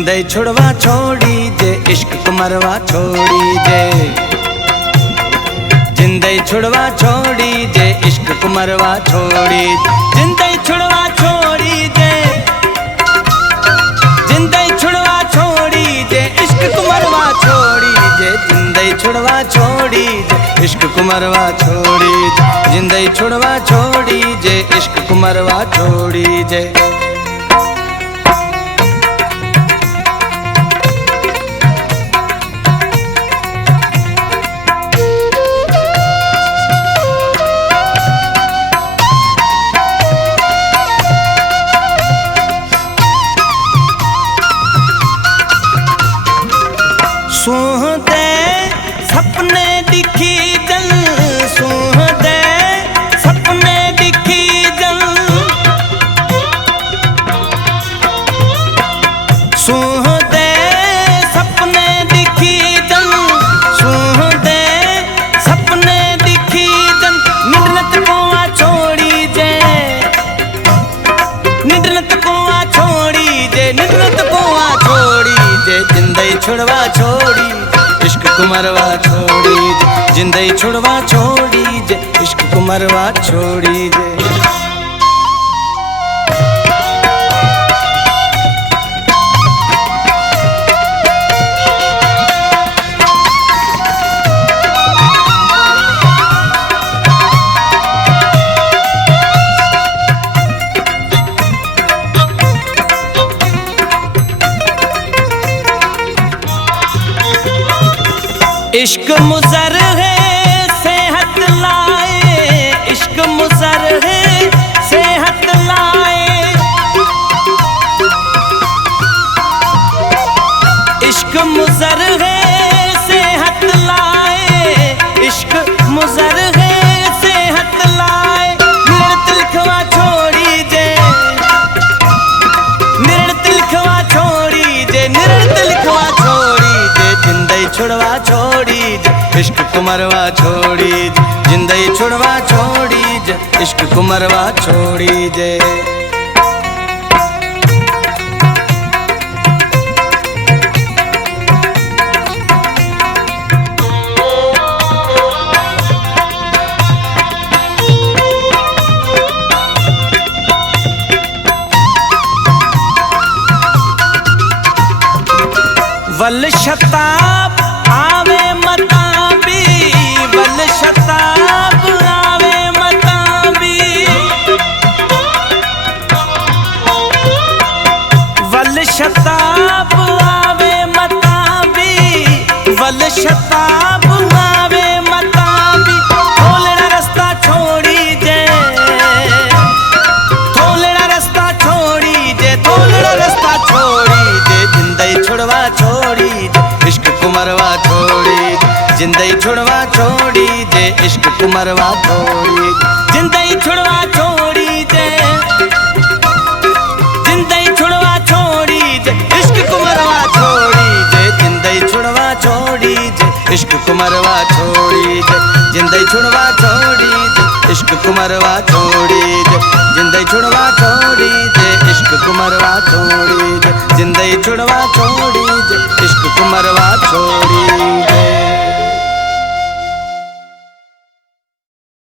जिंदई छुड़वा छोड़ी जे इश्क कुमरवा छोड़ी जे जिंदई छुड़वा छोड़ी जे इश्क कुमरवा छोड़ी जिंदई छुड़वा छोड़ी जे जिंदई छुड़वा छोड़ी जे इश्क कुमरवा छोड़ी जे जिंदई छुड़वा छोड़ी जे इश्क कुमरवा छोड़ी जिंदई छुड़वा छोड़ी जे इश्क कुमरवा छोड़ी जे सोहदे सपने दिखी जल सोहदे सपने दिखी जल सोहदे सपने दिखी जल सोहदे सपने दिखी जल निडरत कोआ छोड़ी जे निडरत कोआ छोड़ी जे निडरत कोआ छोड़ी जे जिंदई छुड़वा छोड़ी इश्क कुमरवा छोड़ी जे जिंदई छुड़वा छोड़ी जे इश्क कुमरवा छोड़ी जे इश्क मुज़र है सेहत लाए इश्क मुज़र है सेहत लाए इश्क मुज़र है सेहत लाए इश्क मुज़र है सेहत लाए निरत लिखवा छोड़ी जे निरत लिखवा छोड़ी जे निरत लिखवा छोड़ी जे जिंदई छुड़वा छोड़ी जे इश्क कुमरवा छोड़ी जे जिंदई छुड़वा छोड़ी जे इश्क कुमरवा छोड़ी जे वल शताब आवे मताबी वल शताब आवे मताबी वल शताब आवे मताबी वल शताब आवे मताबी थोलड़ा रास्ता छोड़ी जे थोलड़ा रास्ता छोड़ी जे थोलड़ा रास्ता छोड़ी जे जिंदई छुड़वा छोड़ी जे इश्क कुमरवा छोड़ी जिंदई छुड़वा छोड़ी जे इश्क कुमरवा छोड़ी जिंदई छुड़वा छोड़ी जे जिंदई छुड़वा छोड़ी जे इश्क कुमरवा छोड़ी जे जिंदई छुड़वा छोड़ी जे इश्क कुमरवा छोड़ी जे जिंदई छुड़वा छोड़ी जे इश्क कुमरवा छोड़ी जे जिंदई छुड़वा छोड़ी जे इश्क कुमरवा छोड़ी जे जिंदई छुड़वा छोड़ी जे इश्क कुमरवा छोड़ी।